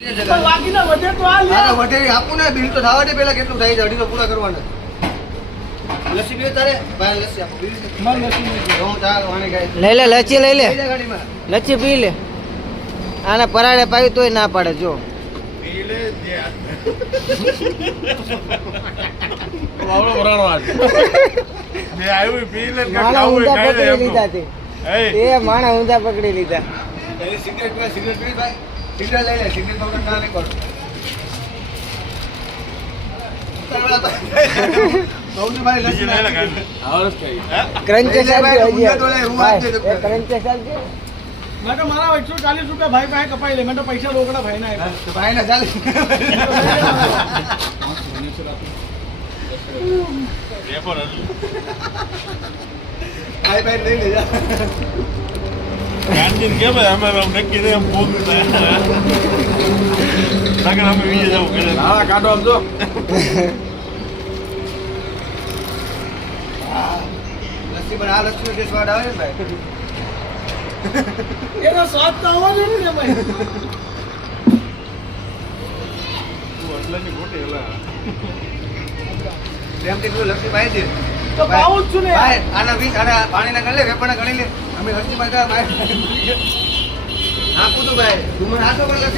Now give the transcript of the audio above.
બાકીના વધે તો આ લે. વધે આપું ને બિલ તો થવા દે પેલા કેટલું થાય છે અઢી તો પૂરા કરવાના. લસ્સી પીવે તારે ભાઈ લસ્સી આપો બિલ માર લસ્સી નહીં. હું ચા વાણી ખાય લઈ લે લચ્છી લઈ લે લઈ જા ગાડીમાં. લચ્છી પી લે આને પરાડે પાવી તોય ના પાડે જો માણા ઊંધા પકડી લીધા તે એ માણા ઊંધા પકડી લીધા. પેલી સિગરેટ પીવે સિગરેટ પી ભાઈ સિગરેટ લઈ લે સિગરેટ વગર ના નહીં કર ભાઈ લસ્સી લઈ લે ક્રંચેસ ભાઈ, આપજો હજી. ઊંધા તો લે, હું ભાઈ, આપજે તો. એ ક્રંચેસ આપજો. મેં તો મારા 140 રૂપિયા ભાઈ પાસે કપાઈ લે. મેં તો પૈસા રોકડા ભાઈ ના આપ્યા. ભાઈ ના ચાલે ભાઈ ભાઈ લઈ લે જા લસ્સી પણ આ લસ્સી નો સ્વાદ આવે ને ભાઈ એનો સ્વાદ તો આવવો જોઈએ ને ભાઈ. પ્રેમથી પેલું લસ્સી ભાઈ દે તો પાવું જ છું ને ભાઈ આના 20 આના પાણીના ગણી લે વેપારના ગણી લે અમે લસ્સી માં ભાઈ આપું તું ભાઈ તું મને આટલો પણ લસ્સી